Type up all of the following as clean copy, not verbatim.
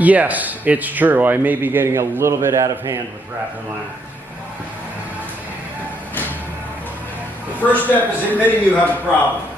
Yes, it's true. I may be getting a little bit out of hand with Raptor liner. The first step is admitting you have a problem.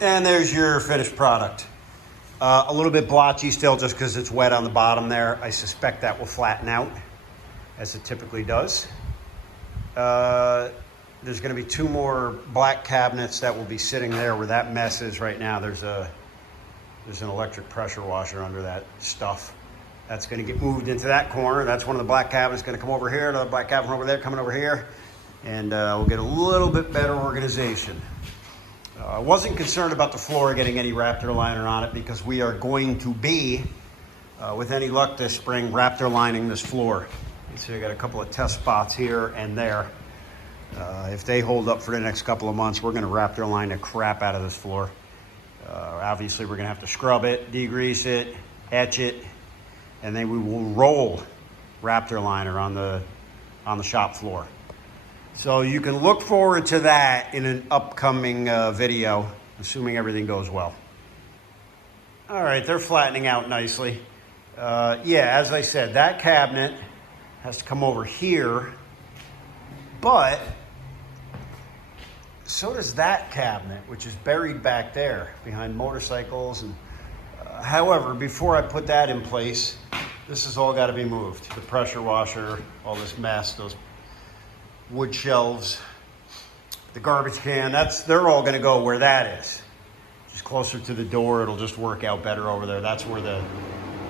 And there's your finished product. A little bit blotchy still just because it's wet on the bottom there. I suspect that will flatten out as it typically does. There's going to be 2 more black cabinets that will be sitting there where that mess is right now. There's an electric pressure washer under that stuff. That's going to get moved into that corner. That's one of the black cabinets going to come over here. Another black cabinet over there coming over here. And we'll get a little bit better organization. I wasn't concerned about the floor getting any Raptor liner on it because we are going to be, with any luck this spring, Raptor lining this floor. You see I got a couple of test spots here and there. If they hold up for the next couple of months, we're going to Raptor line the crap out of this floor. Obviously, we're going to have to scrub it, degrease it, etch it, and then we will roll Raptor liner on the shop floor. So you can look forward to that in an upcoming video, assuming everything goes well. All right, they're flattening out nicely. Yeah, as I said, that cabinet has to come over here, but so does that cabinet, which is buried back there behind motorcycles. And however, before I put that in place, this has all got to be moved. The pressure washer, all this mess, those wood shelves, the garbage can, they're all going to go where that is. Just closer to the door, it'll just work out better over there. That's where the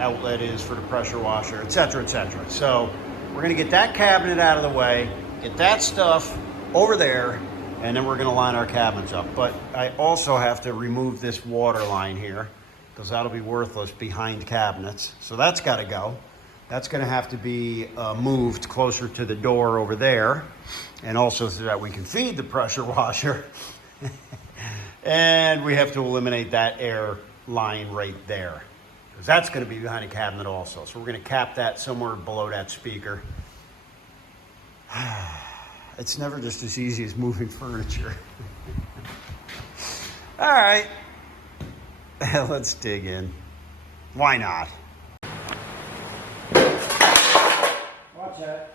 outlet is for the pressure washer, etc., etc. So we're going to get that cabinet out of the way, get that stuff over there, and then we're going to line our cabinets up. But I also have to remove this water line here because that'll be worthless behind cabinets. So that's got to go. That's going to have to be moved closer to the door over there, and also so that we can feed the pressure washer. And we have to eliminate that air line right there, because that's going to be behind a cabinet also. So we're going to cap that somewhere below that speaker. It's never just as easy as moving furniture. All right, let's dig in. Why not? Watch that.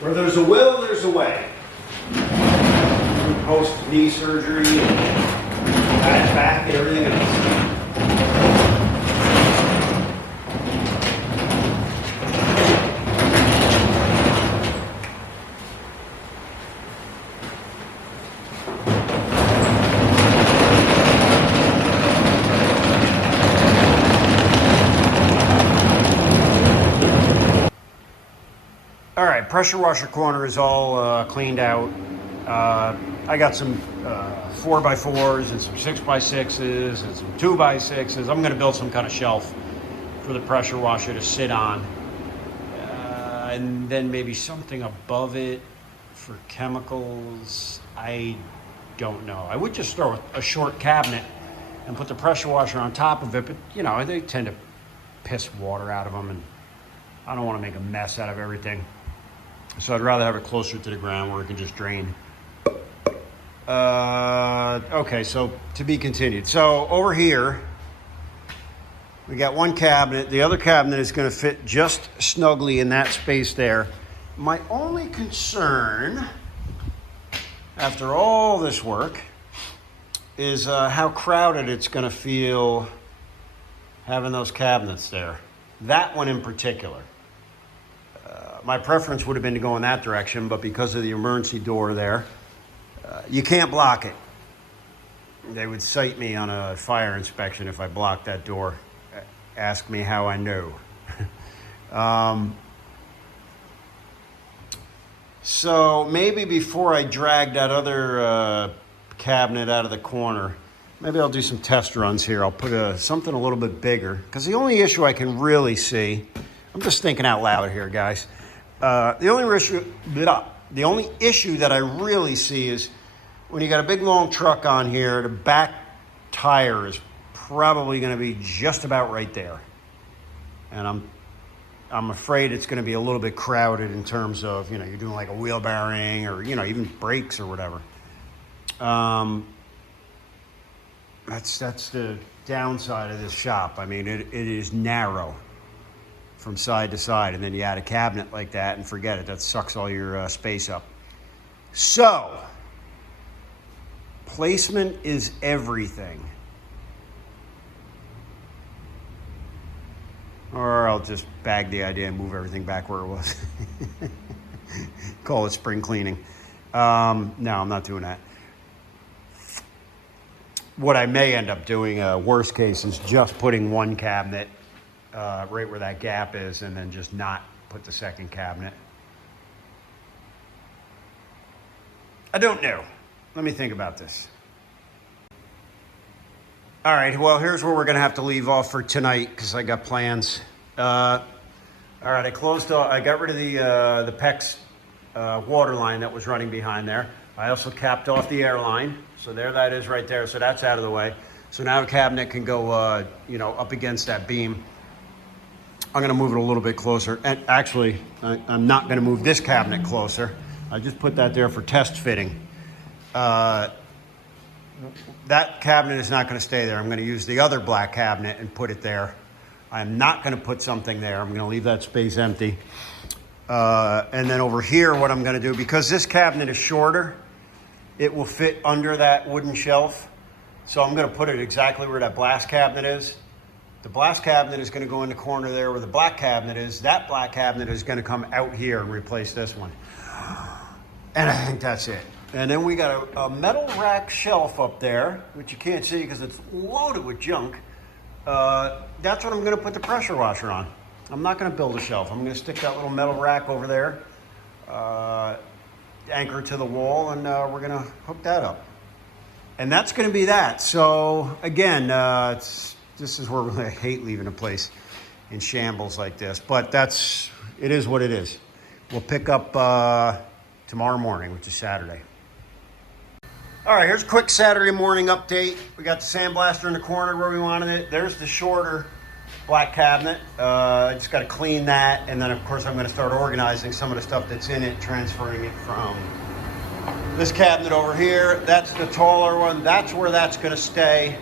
Where there's a will, there's a way. Post knee surgery, and back and everything else. All right, pressure washer corner is all cleaned out. I got some 4x4s and some 6x6s and some 2x6s. I'm going to build some kind of shelf for the pressure washer to sit on. And then maybe something above it for chemicals. I don't know. I would just throw a short cabinet and put the pressure washer on top of it, but you know, they tend to piss water out of them, and I don't want to make a mess out of everything. So I'd rather have it closer to the ground where it can just drain. Okay, so to be continued. So over here, we got one cabinet. The other cabinet is going to fit just snugly in that space there. My only concern, after all this work, is how crowded it's going to feel having those cabinets there. That one in particular. My preference would have been to go in that direction, but because of the emergency door there, you can't block it. They would cite me on a fire inspection if I blocked that door. Ask me how I know. So maybe before I drag that other cabinet out of the corner, maybe I'll do some test runs here. I'll put something a little bit bigger, because the only issue I can really see, I'm just thinking out loud here, guys. The only issue that I really see is when you got a big long truck on here, the back tire is probably going to be just about right there. And I'm afraid it's going to be a little bit crowded in terms of, you know, you're doing like a wheel bearing or, you know, even brakes or whatever. That's the downside of this shop. I mean, it is narrow from side to side, and then you add a cabinet like that and forget it. That sucks all your space up. So, placement is everything. Or I'll just bag the idea and move everything back where it was. Call it spring cleaning. No, I'm not doing that. What I may end up doing, worst case, is just putting one cabinet right where that gap is, and then just not put the second cabinet. I don't know. Let me think about this. All right, well, here's where we're going to have to leave off for tonight, because I got plans. All right, I got rid of the PEX water line that was running behind there. I also capped off the air line, so there that is right there. So that's out of the way. So now the cabinet can go, you know, up against that beam. I'm going to move it a little bit closer. And actually, I'm not going to move this cabinet closer. I just put that there for test fitting. That cabinet is not going to stay there. I'm going to use the other black cabinet and put it there. I'm not going to put something there. I'm going to leave that space empty. And then over here, what I'm going to do, because this cabinet is shorter, it will fit under that wooden shelf. So I'm going to put it exactly where that blast cabinet is. The blast cabinet is going to go in the corner there where the black cabinet is. That black cabinet is going to come out here and replace this one. And I think that's it. And then we got a metal rack shelf up there, which you can't see because it's loaded with junk. That's what I'm going to put the pressure washer on. I'm not going to build a shelf. I'm going to stick that little metal rack over there, anchor to the wall, and we're going to hook that up. And that's going to be that. So again, this is where I hate leaving a place in shambles like this, but it is what it is. We'll pick up tomorrow morning, which is Saturday. All right, here's a quick Saturday morning update. We got the sandblaster in the corner where we wanted it. There's the shorter black cabinet. I just got to clean that, and then of course I'm going to start organizing some of the stuff that's in it, transferring it from this cabinet over here. That's the taller one. That's where that's going to stay.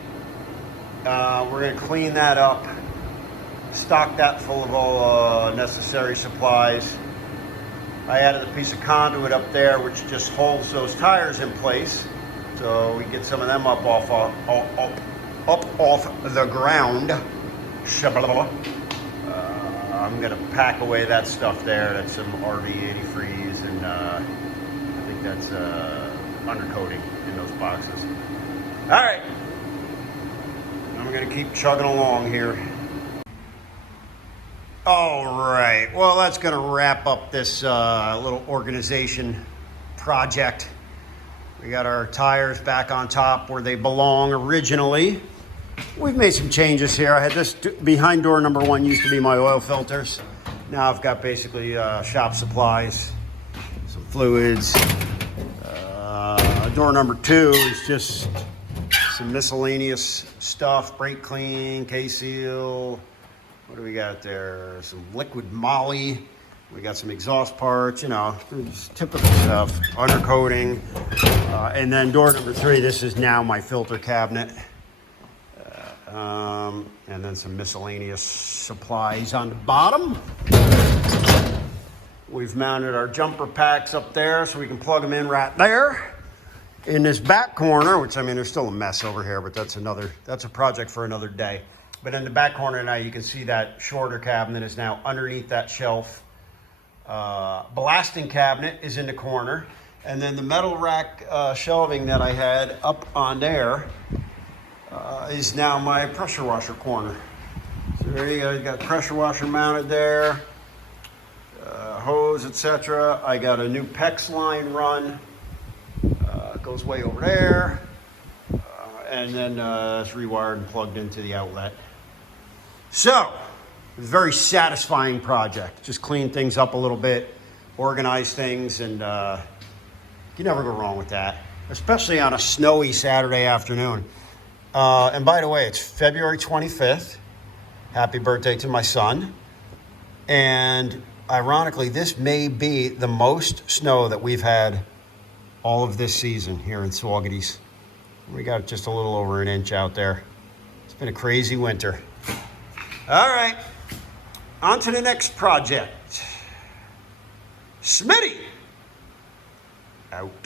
We're going to clean that up, stock that full of all necessary supplies. I added a piece of conduit up there which just holds those tires in place, so we can get some of them up off the ground. I'm going to pack away that stuff there. That's some RV80 freeze, and I think that's undercoating in those boxes. All right. I'm going to keep chugging along here. All right, well, that's gonna wrap up this little organization project. We got our tires back on top where they belong originally. We've made some changes here. I had this behind door number 1 used to be my oil filters. Now I've got basically shop supplies, some fluids. Door number 2 is just some miscellaneous stuff, brake clean, K-seal. What do we got there? Some liquid moly. We got some exhaust parts, you know, just typical stuff, undercoating. And then door number 3, this is now my filter cabinet. And then some miscellaneous supplies on the bottom. We've mounted our jumper packs up there so we can plug them in right there. In this back corner, which I mean, there's still a mess over here, but that's a project for another day. But in the back corner now, you can see that shorter cabinet is now underneath that shelf. Blasting cabinet is in the corner. And then the metal rack shelving that I had up on there is now my pressure washer corner. So there you go, you got pressure washer mounted there, hose, etc. I got a new PEX line run, goes way over there, and then it's rewired and plugged into the outlet. So, it was a very satisfying project. Just clean things up a little bit, organize things, and you never go wrong with that, especially on a snowy Saturday afternoon. And by the way, it's February 25th. Happy birthday to my son. And ironically, this may be the most snow that we've had all of this season here in Saugerties. We got just a little over an inch out there. It's been a crazy winter. All right, on to the next project. Smitty, out.